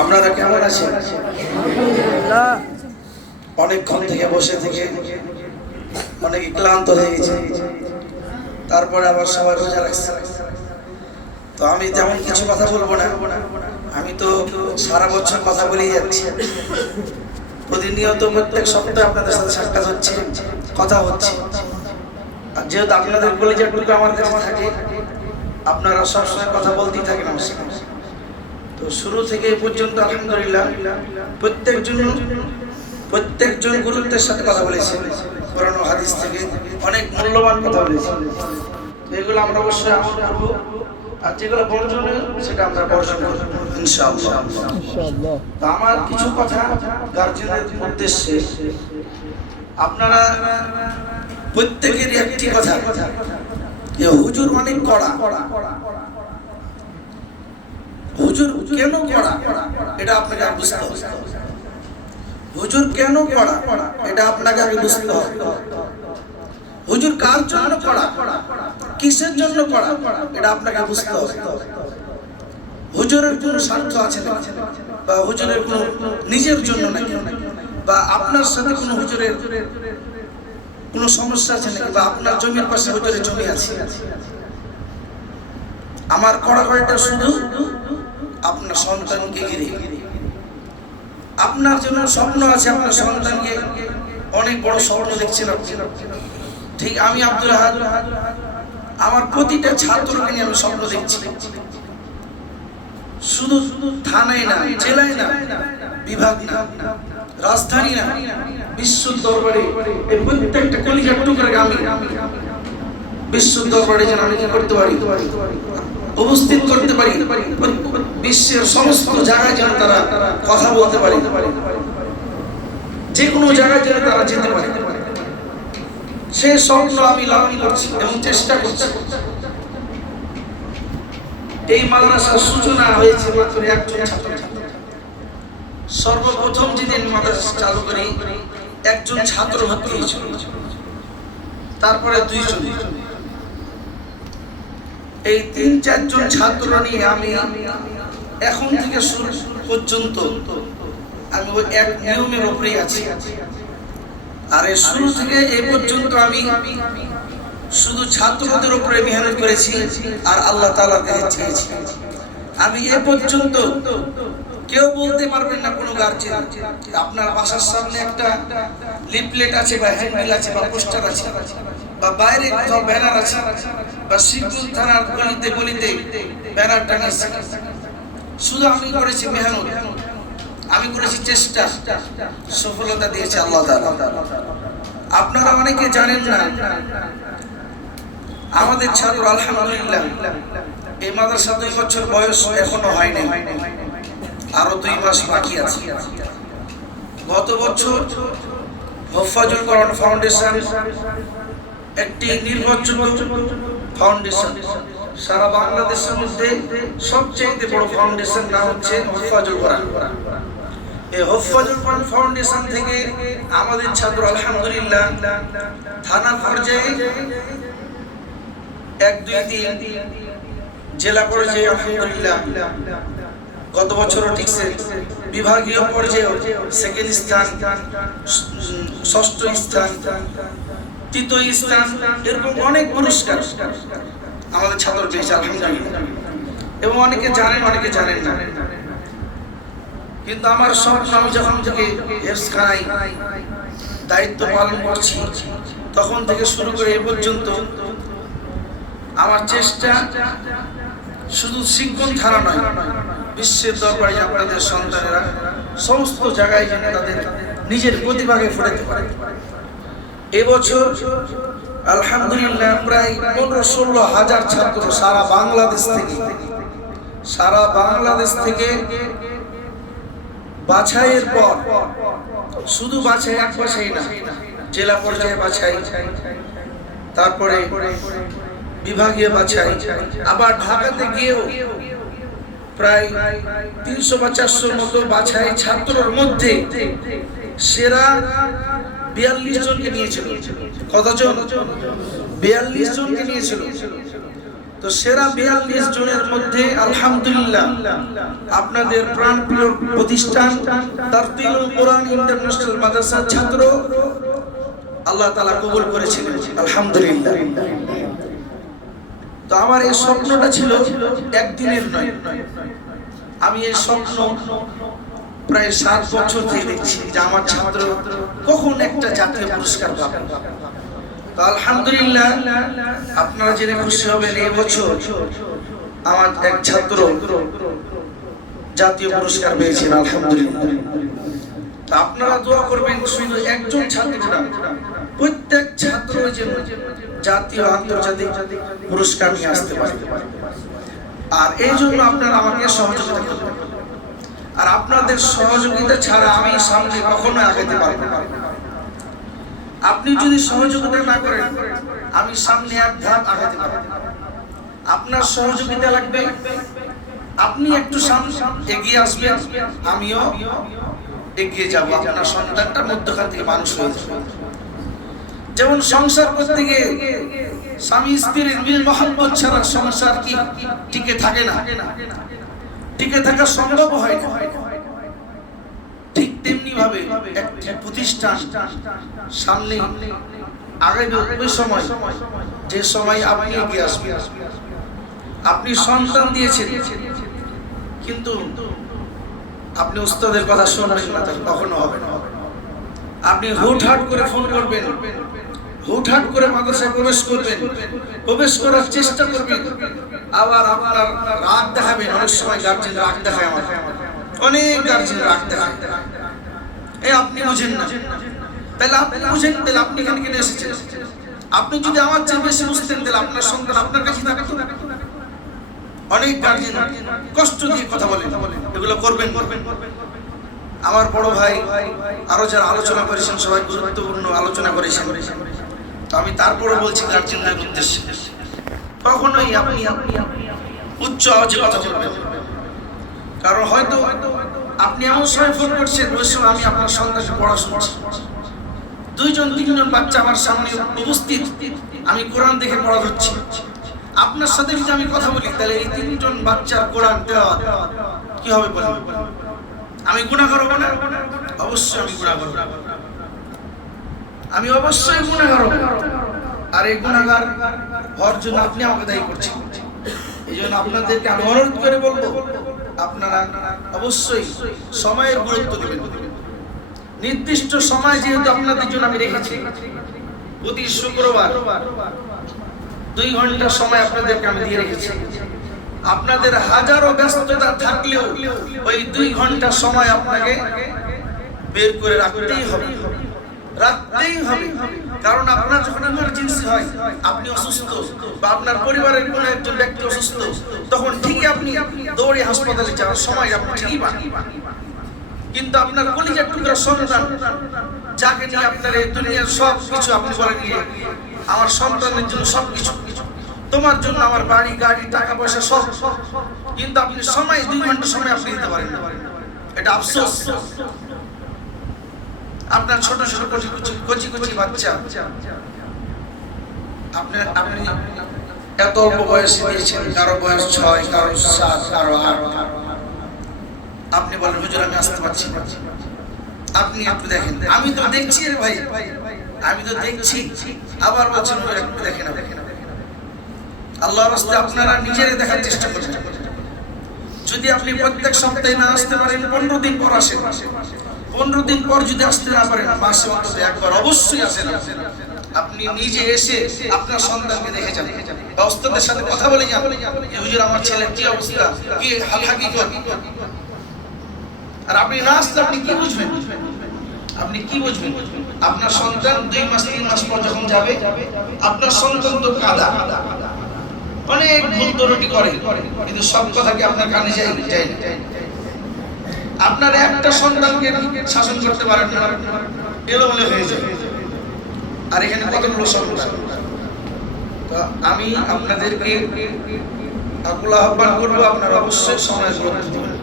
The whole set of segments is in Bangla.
আপনারা কেমন আছেন? অনেকক্ষণ থেকে বসে থেকে অনেকে ক্লান্ত হয়ে গেছে। তারপরে আবার সবাই রোজা রাখছে। তো আমি তেমন কিছু কথা বলব না। আমি তো সারা বছর কথা বলেই যাচ্ছি। প্রতিনিয়ত প্রত্যেক সপ্তাহে আপনাদের সাথে সাক্ষাৎ হচ্ছে কথা হচ্ছে। আর যেহেতু আপনাদের কলেজেরটুকু আমার কাছে থাকে আপনারা সবসময় কথা বলতেই থাকেন আমার সাথে। তো শুরু থেকে এই পর্যন্ত আলহামদুলিল্লাহ প্রত্যেকজন প্রত্যেকজন গুরুত্বের সাথে কথা বলেছে। ও হাদিস থেকে অনেক মূল্যবান কথা বলেছে। এগুলো আমরা অবশ্যই আমল করব। আর যেগুলো সেটা আমরা বর্জন করব ইনশাআল্লাহ। তো আমার কিছু কথা গার্জেনের উদ্দেশ্যে। আপনারা প্রত্যেকেরই একটি কথা। যে হুজুর অনেক কড়া। হুজুর কেন কড়া? এটা আপনাকে বুঝতে হবে। হুজুর কেন কড়া? এটা আপনাকে আগে বুঝতে হবে। হুজুর কার জন্য কড়া? কিসের জন্য কড়া? এটা আপনাকে বুঝতে হবে। হুজুরের কোনো স্বার্থ আছে বা হুজুরের কোনো নিজের জন্য নাকি? বা আপনার সাথে কোনো হুজুরের কোনো সমস্যা আছে নাকি? বা আপনার জমির পাশে হুজুরের জমি আছে? আমার কড়াকড়িটা শুধু আপনার সন্তানকে ঘিরে। আপনার জন্য স্বপ্ন আছে, আপনার সন্তানকে অনেক বড় স্বপ্ন দেখছেন ঠিক আমি আব্দুল আমার প্রতিটা ছাত্রকে নিয়ে আমি স্বপ্ন দেখছি। শুধু শুধু থানায় না, জেলায় না, বিভাগ না। রাজধানী না বিশ্ব দরবারে এই প্রত্যেকটা কলিজার টুকরাকে আমি বিশ্ব দরবারে যেন আমি কি করতে পারি? উপস্থিত করতে পারি? বিশ্বের সমস্ত জায়গায় যেন তারা কথা বলতে পারে। যে কোনো জায়গায় যেন তারা যেতে পারে। সে স্বপ্ন আমি লালন করছি এবং চেষ্টা করছি। এই মাদ্রাসার সূচনা হয়েছে মাত্র একজন ছাত্র। সর্বপ্রথম যেদিন মাদ্রাসা চালু করি, একজন ছাত্র ভর্তি হয়েছিল তারপরে দুইজন। এই তিন, চারজন ছাত্র নিয়ে আমি এখন থেকে শুরু পর্যন্ত আমি ওই এক নিয়মের উপরেই আছি। আর এই শুরু থেকে এই পর্যন্ত আমি শুধু ছাত্রদের উপরে মেহনত করেছি আর আল্লাহ তাআলার কাছে চেয়েছি আমি এ পর্যন্ত কেউ বলতে পারবেন না কোনো গার্জেন। আপনার বাসার সামনে একটা লিফলেট আছে বা হ্যান্ডবিল আছে বা পোস্টার আছে বা বাইরে কোথাও ব্যানার আছে বা শিবপুর থানার গলিতে গলিতে ব্যানার টাঙাচ্ছে শুধু আমি করেছি মেহনত। আমি করেছি চেষ্টা। সফলতা দিয়েছে আল্লাহ আপনারা অনেকে জানেন না, আমাদের ছাত্র আলহামদুলিল্লাহ, এই মাদ্রাসা দুই বছর বয়স এখনও হয়নি। আরও দুই মাস বাকি আছে। গত বছর হফাজুল কোরআন ফাউন্ডেশন একটি নির্ভরযোগ্য ফাউন্ডেশন। সারা বাংলাদেশের মধ্যে সবচেয়ে বড় ফাউন্ডেশন নাম হচ্ছে হফাজুল কোরআন এই হফাজুল কোরআন ফাউন্ডেশন থেকে আমাদের ছাত্র আলহামদুলিল্লাহ থানা পর্যায়ে এক, দুই, তিন জেলা পর্যায়ে আলহামদুলিল্লাহ গত বছরও ঠিকছে বিভাগীয় পর্যায়ে সেকেন্ড স্থান, ষষ্ঠ স্থান, তৃতীয় স্থান এরকম অনেক পুরস্কার আমাদের ছাত্র পেয়েছে আলহামদুলিল্লাহ। এবং অনেকে জানেন অনেকে জানেন না। কিন্তু আমার স্বপ্ন, আমি যখন থেকে হেফসখানায় দায়িত্ব পালন করছি, তখন থেকে শুরু করে এ পর্যন্ত আমার চেষ্টা শুধু শিক্ষণ থানা নয় বিশ্বের দরবারে আপনাদের সন্তানেরা সমস্ত জায়গায় যেন তাদের নিজের প্রতিভাকে ফুটাতে পারে এবছর আলহামদুলিল্লাহ প্রায় পনেরো ষোলো হাজার ছাত্র সারা বাংলাদেশ থেকে, সারা বাংলাদেশ থেকে বাছাইয়ের পর, শুধু বাছাই এক বাছাই না, জেলা পর্যায়ে বাছাই, তারপরে বিভাগীয় বাছাই, আবার ঢাকাতে গিয়েও প্রায় তিনশো বা চারশোর মতো বাছাই ছাত্রর মধ্যে সেরা বিয়াল্লিশ জনকে নিয়েছিল। কতজন? বিয়াল্লিশ জনকে নিয়েছিল। তো সেরা বিয়াল্লিশ জনের মধ্যে আলহামদুলিল্লাহ আপনাদের প্রাণপ্রিয় প্রতিষ্ঠান তারতিল কোরআন ইন্টারন্যাশনাল মাদ্রাসার ছাত্র আল্লাহ তাআলা কবুল করেছিলেন। আলহামদুলিল্লাহ। তো আমার এই স্বপ্নটা ছিল একদিনের নয়। আমি এই স্বপ্ন প্রায় সাত বছর থেকে দেখছি যে আমার ছাত্র কখন একটা জাতীয় পুরস্কার পাবে। তো আলহামদুলিল্লাহ, আপনারা জেনে খুশি হবেন এই বছর আমার এক ছাত্র জাতীয় পুরস্কার পেয়েছেন, আলহামদুলিল্লাহ। তো আপনারা দোয়া করবেন শুধু একজন ছাত্র না প্রত্যেক ছাত্র যেন জাতীয় আন্তর্জাতিক পুরস্কার নিয়ে আসতে পারে। আর এই জন্য আপনারা আমাকে সহযোগিতা করবেন। আর আপনাদের সহযোগিতা ছাড়া আমি সামনে কখনো আগাতে পারব না। আপনি যদি সহযোগিতা না করেন, আমি সামনে এক ধাপ আগাতে পারব। আপনার সহযোগিতা লাগবে। আপনি একটু সামনে এগিয়ে আসবেন, আমিও এগিয়ে যাব, আপনার সন্তানটা মধ্যখান থেকে মানুষ হয়ে যাবে যেমন সংসার করতে গিয়ে স্বামী স্ত্রীর মিল মহব্বত ছাড়া সংসার কি টিকে থাকে না? টিকে থাকা সম্ভব হয় না। ঠিক তেমনি ভাবে একটি প্রতিষ্ঠান সামনে আগামী ওই সময় যে সময় আপনি এগিয়ে আসবেন। আপনি সন্তান দিয়েছেন, কিন্তু আপনি উস্তাদের কথা শুনবেন না কখনো হবে না। আপনি হুটহাট করে ফোন করবেন, হুটহাট করে মাদ্রাসায় প্রবেশ করবেন, প্রবেশ করার চেষ্টা করবেন। আবার আপনার রাগ দেখাবেন, অনেক সময় গার্জেন রাগ দেখায় আমার অনেক গার্জেন রাগ দেখায়। এই আপনি বুঝেন না। তাহলে আপনি বুঝেন, তাহলে আপনি এখানে কেন এসেছেন? আপনি যদি আমার চেয়ে বেশি বুঝতেন, তাহলে আপনার সন্তান আপনার কাছে থাকতো। অনেক গার্জেন কষ্ট দিয়ে কথা বলেন এগুলো করবেন আমার বড় ভাই আরও যারা আলোচনা করেছেন, সবাই গুরুত্বপূর্ণ আলোচনা করেছেন। তো আমি তারপরও বলছি গার্জেনদের উদ্দেশ্যে, কখনোই আপনি উচ্চ আওয়াজে কথা বলবেন কারণ হয়তো আপনি এমন সময় ফোন করছেন, ওই সময় আমি আপনার সন্তানকে পড়াশোনা দুইজন, তিনজন বাচ্চা আমার সামনে উপস্থিত, আমি কোরআন দেখে পড়া হচ্ছি আপনার সাথে যদি আমি কথা বলি, তাহলে এই তিনজন বাচ্চার কোরআন দেওয়া কি হবে বলেন? আমি গুণাগার হব না? অবশ্যই আমি গুণাগার হব। আমি অবশ্যই গুণাগার হব। আর এই গুণাগার হওয়ার জন্য আপনি আমাকে দায়ী করছেন। এই জন্য আপনাদেরকে আমি অনুরোধ করে বলব, আপনারা অবশ্যই সময়ের গুরুত্ব দেবেন। নির্দিষ্ট সময় যেহেতু আপনাদের জন্য আমি রেখেছি, প্রতি শুক্রবার দুই ঘণ্টা সময় আপনাদেরকে আমি দিয়ে রেখেছি। আপনাদের হাজারো ব্যস্ততা থাকলেও ওই দুই ঘণ্টা সময় আপনাকে বের করে রাখতেই হবে। রাখতেই হবে। কারণ আপনার যখন ইমার্জেন্সি হয়, আপনি অসুস্থ বা আপনার পরিবারের কোনো একজন ব্যক্তি অসুস্থ, তখন ঠিকই আপনি দৌড়ে হাসপাতালে যাওয়ার সময় আপনি ঠিকই পান। কিন্তু আপনার কলিজার টুকরা সন্তান, যাকে নিয়ে আপনার এই দুনিয়ার সব কিছু আপনি বলেন আমার সন্তানের জন্য সব কিছু তোমার জন্য আমার বাড়ি, গাড়ি, টাকা পয়সা সব। কিন্তু আপনি সময়, দুই ঘণ্টা সময় আপনি দিতে পারেন এটা আফসোস। আপনার ছোট ছোট, কচি কচি কচি কচি বাচ্চা। আপনি আপনি এত অল্প বয়সে দিয়েছেন, কারও বয়স ছয়, কারও সাত, কারও আট। আপনি বলেন, হুজুর, আমি আসতে পারছি আপনি একটু দেখেন। আমি তো দেখছি রে ভাই। আমি তো দেখছি আবার বলছেন হুজুর একটু দেখেন না আল্লাহর রাস্তে আপনারা নিজেরে দেখার চেষ্টা করবেন যদি আপনি প্রত্যেক সপ্তাহে না আসতে পারেন পনেরো দিন পর আসেন। পনেরো দিন পর যদি আসতে না পারেন মাসে অন্তত একবার অবশ্যই আসেন আপনি। নিজে এসে আপনার সন্তানকে দেখে যান। বা ওস্তাদের সাথে কথা বলে যান হুজুর আমার ছেলের কি অবস্থা? কি হাল হাকিকত আর আপনি না আসলে আপনি কি বুঝবেন? আপনি কি বুঝবেন? আপনার সন্তান দুই মাস, তিন মাস পর যখন যাবে, আপনার সন্তান তো কাদা। অনেক ভুল ত্রুটি করে, কিন্তু সব কথা কি আপনার কানে যায় যায় না। আপনার একটা সন্তানকে শাসন করতে পারেন না, এলোমেলো হয়ে যায় আর এখানে কতগুলো সন্তান? তো আমি আপনাদেরকে আকুল আহ্বান করব, আপনারা অবশ্যই সময় গুরুত্ব দিবেন।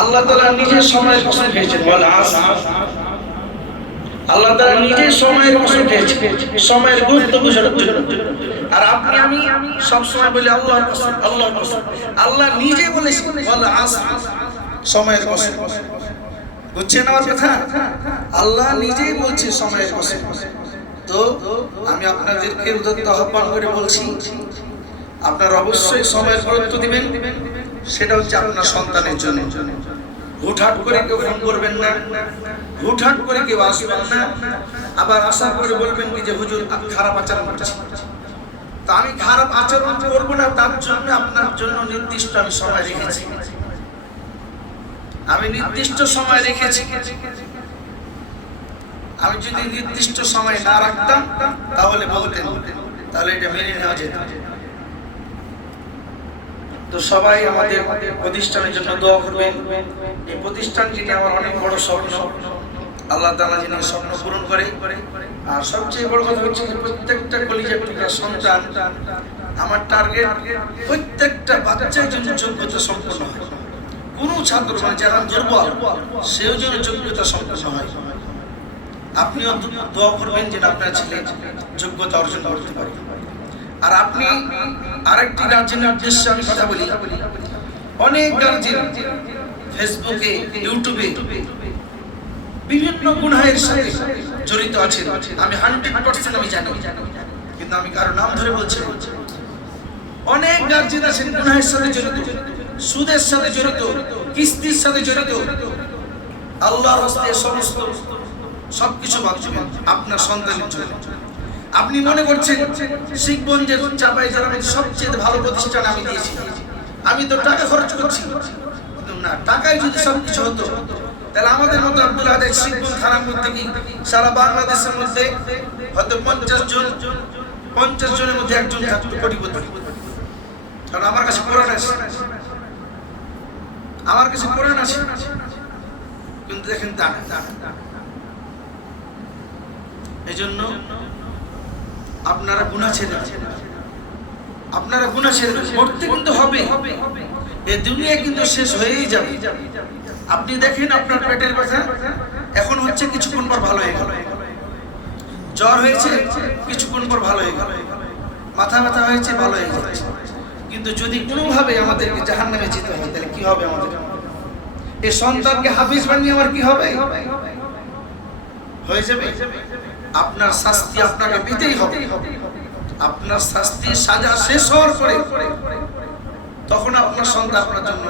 আল্লাহ তালা নিজের সময়ের কসম খেয়েছেন বল আল্লাহ তালা নিজের সময়ের খেয়েছেন। সময়ের গুরুত্ব বোঝানোর জন্য আর আপনি আমি সব সময় বলি আল্লাহর কসম আল্লাহ নিজে বলেছেন বল আস সময়ের কসম। বুঝছেন আমার কথা? আল্লাহ নিজেই বলছে সময়ের কসম। তো আমি আপনাদেরকে উদত্ত আহ্বান করে বলছি আপনার অবশ্যই সময়ের গুরুত্ব দিবেন। সেটা হচ্ছে আপনার সন্তানের জন্য। হুটহাট করে কেউ ফোন করবেন না। হুটহাট করে কেউ আসবেন না। আবার আশা করে বলবেন যে, হুজুর খারাপ আচরণ করছি। তা আমি খারাপ আচরণ করব না, তার জন্য আপনার জন্য নির্দিষ্ট আমি সময় রেখেছি। আমি নির্দিষ্ট সময় রেখেছি। আমি যদি নির্দিষ্ট সময় না রাখতাম, তাহলে বলতেন, তাহলে এটা মেনে নেওয়া যেত। তো সবাই আমাদের প্রতিষ্ঠানের জন্য দোয়া করবেন। এই প্রতিষ্ঠান যিনি আমার অনেক বড় স্বপ্ন। আল্লাহ তাআলা যিনি স্বপ্ন পূরণ করে। আর সবচেয়ে বড় কথা হচ্ছে যে প্রত্যেকটা কলিজার সন্তান, আমার টার্গেট প্রত্যেকটা বাচ্চার জন্য যোগ্যতা সম্পন্ন হয়। কোনো ছাত্র মানে যারা দুর্বল, সেও যেন যোগ্যতা সম্পন্ন হয়। আপনিও দোয়া করবেন যে আপনার ছেলে যোগ্যতা অর্জন করতে পারে। আর আপনি আরেকটি গার্জেনের উদ্দেশ্যে আমি কথা বলি। অনেক গার্জেন ফেসবুকে ইউটিউবে বিভিন্ন গুনাহের সাথে জড়িত আছেন। আমি হান্ড্রেড পার্সেন্ট আমি জানি। কিন্তু আমি কারও নাম ধরে বলছি। অনেক গার্জেন আছেন গুনাহের সাথে জড়িত। সুদের সাথে জড়িত। কিস্তির সাথে জড়িত। আল্লাহর হস্তে সমস্ত সবকিছু ভাবছিলেন আপনার সন্তানের জন্য। আপনি মনে করছেন শিখগঞ্জের চাপাই জেলার সবচেয়ে ভালো প্রতিষ্ঠান আমি দিয়েছি। আমি তো টাকা খরচ করছি। না টাকায় যদি সবকিছু হতো, তাহলে আমাদের মতো আব্দুল আদেশ শিখগঞ্জ থানার মধ্যে কি সারা বাংলাদেশের মধ্যে হয়তো পঞ্চাশ জন, পঞ্চাশ জনের মধ্যে একজন থাকতো কোটিপতি? কারণ আমার কাছে কোরআন আছে। আমার কাছে কোরআন আছে। কিন্তু দেখেন তা এই জন্য আপনারা গুণা ছেড়ে। আপনারা গুণা ছেড়ে। করতে কিন্তু হবে। এই দুনিয়া কিন্তু শেষ হয়েই যাবে। আপনি দেখেন আপনার পেটের ব্যথা। এখন হচ্ছে কিছুক্ষণ পর ভালো হয়ে গেল। জ্বর হয়েছে, কিছুক্ষণ পর ভালো হয়ে গেল। মাথা ব্যথা হয়েছে, ভালো হয়ে যাচ্ছে। কিন্তু যদি কোনোভাবে আমাদেরকে জাহান নামে যেতে হয়, তাহলে কি হবে আমাদের? এই সন্তানকে হাফিজ বানিয়ে আমার কি হবে? হয়ে যাবে? আপনার শাস্তি আপনাকে পেতেই হবে। আপনার শাস্তি সাজা শেষ হওয়ার পরে তখন আপনার সন্তান আপনার জন্য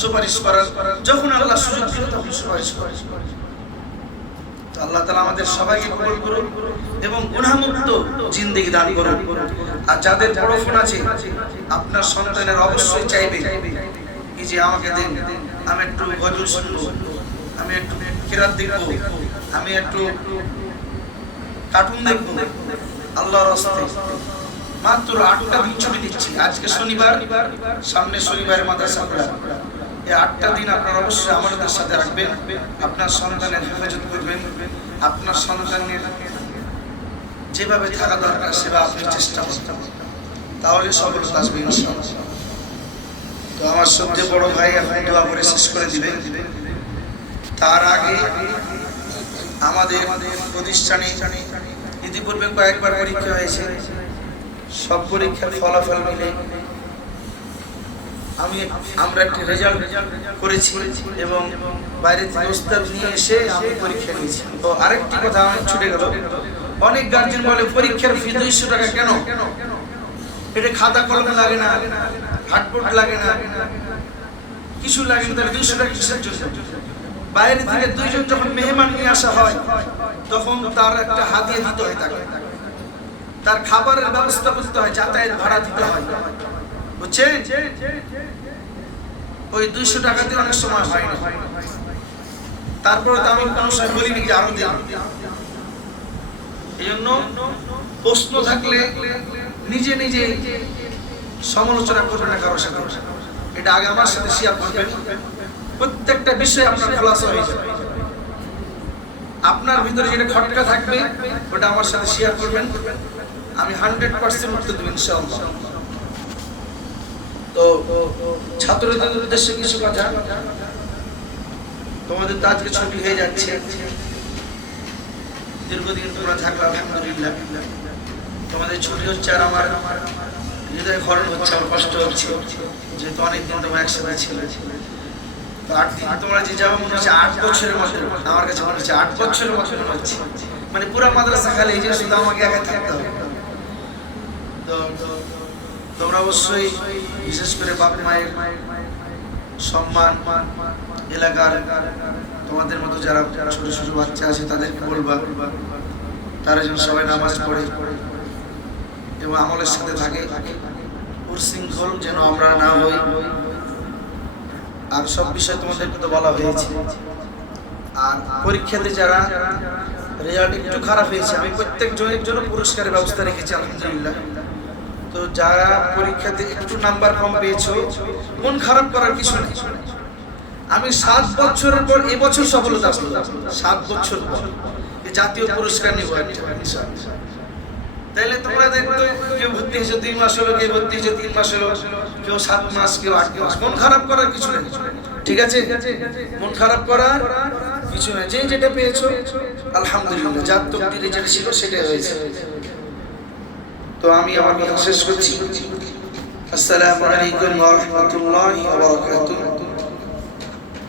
সুপারিশ করার, যখন আল্লাহ সুযোগ দিল তখন সুপারিশ করে আল্লাহ তালা আমাদের সবাইকে কবল করুন এবং গুণামুক্ত জিন্দেগি দান করুন আর যাদের বড় ফোন আছে, আপনার সন্তানের অবশ্যই চাইবে এই যে আমাকে দিন, আমি একটু গজল শুনব আমি একটু কিরাত দেখব, আমি একটু কার্টুন দেখব। আল্লাহর রাস্তে মাত্র আটটা দিন ছুটি দিচ্ছি। আজকে শনিবার, সামনে শনিবারে মাদ্রাসা এই আটটা দিন আপনার অবশ্যই আমাদের সাথে রাখবেন। আপনার সন্তানের হেফাজত করবেন। আপনার সন্তানের যেভাবে থাকা দরকার সেবা আপনি চেষ্টা করবেন তাহলে সফলতা আসবে তো আমার সবচেয়ে বড় ভাই এখন দোয়া করে শেষ করে দিবেন তার আগে আমাদের প্রতিষ্ঠানে ইতিপূর্বে কয়েকবার পরীক্ষা হয়েছে। সব পরীক্ষার ফলাফল মিলে আমি আমরা একটি রেজাল্ট করেছি এবং বাইরে উস্তাদ নিয়ে এসে আমি পরীক্ষা নিয়েছি। তো আরেকটি কথা আমার ছুটে গেল। অনেক গার্জেন বলে, পরীক্ষার ফি দুইশো টাকা কেন? এটা খাতা কলম লাগে না হাটবোর্ড লাগে না। কিছু লাগে না, তাহলে দুইশো টাকা কিসের জন্য? বাইরে থেকে দুইজন যখন মেহমান নিয়ে আসা হয় তখন তার একটা হাতিয়ে দিতে হয় তাকে। তার খাবারের ব্যবস্থা করতে হয়, যাতায়াত ভাড়া দিতে হয়। বুঝছেন? ওই দুইশো টাকাতে অনেক সময় হয় না। তারপরে তো আমি কোনো সময় বলিনি যে আরও দিন এই জন্য প্রশ্ন থাকলে নিজে নিজে সমালোচনা করবেন না কারোর সাথে। এটা আগে আমার সাথে শেয়ার করবেন। প্রত্যেকটা বিষয়ে আপনার খোলাসা হয়ে যাবে। আপনার ভিতরে যেটা খটকা থাকবে, ওটা আমার সাথে শেয়ার করবেন। আমি হান্ড্রেড পার্সেন্ট উত্তর দেবেন তো, ছাত্রদের উদ্দেশ্যে কিছু কথা। তোমাদের তো আজকে ছুটি হয়ে যাচ্ছে। দীর্ঘদিন তোমরা থাকলে আলহামদুলিল্লাহ। তোমাদের ছুটি হচ্ছে আর আমার হৃদয় খরণ হচ্ছে, আমার কষ্ট হচ্ছে। যেহেতু অনেকদিন তোমরা একসাথে ছিল। মনে হচ্ছে আট বছরের হচ্ছে আট বছরের মনে হচ্ছে। মানে পুরো মাদ্রাসা খালি শুধু আমাকে একা থাকতে হবে। তোমরা অবশ্যই বিশেষ করে বাপ মায়ের সম্মান এলাকার তোমাদের মতো যারা ছোট ছোট বাচ্চা আছে তাদেরকে বলবা, তারা যেন সবাই নামাজ পড়ে এবং আমলের সাথে থাকে। যেন আমরা না হই। আর সব বিষয়ে তোমাদেরকে তো বলা হয়েছে। আর পরীক্ষাতে যারা রেজাল্ট একটু খারাপ হয়েছে, আমি প্রত্যেক জনের জন্য পুরস্কারের ব্যবস্থা রেখেছি, আলহামদুলিল্লাহ। তো যারা পরীক্ষাতে একটু নাম্বার কম পেয়েছ, মন খারাপ করার কিছু নেই। আমি সাত বছরের পর এবছর সফলতা আসলো। সাত বছর পর। জাতীয় পুরস্কার নিব। তাইলে তোমরা দেখতো কেউ ভর্তি হয়েছে, দুই মাস হলো, কেউ ভর্তি হয়েছে, তিন মাস হলো। কেউ সাত মাস, কেউ আট মাস। মন খারাপ করার কিছু নেই। ঠিক আছে? মন খারাপ করার কিছু নেই। যে যেটা পেয়েছ, আলহামদুলিল্লাহ, যার তকদিরে যেটা ছিল, সেটাই হয়েছে। তো আমি আমার কথা শেষ করছি। আসসালামু আলাইকুম ওয়া রাহমাতুল্লাহি ওয়া বারাকাতুহু।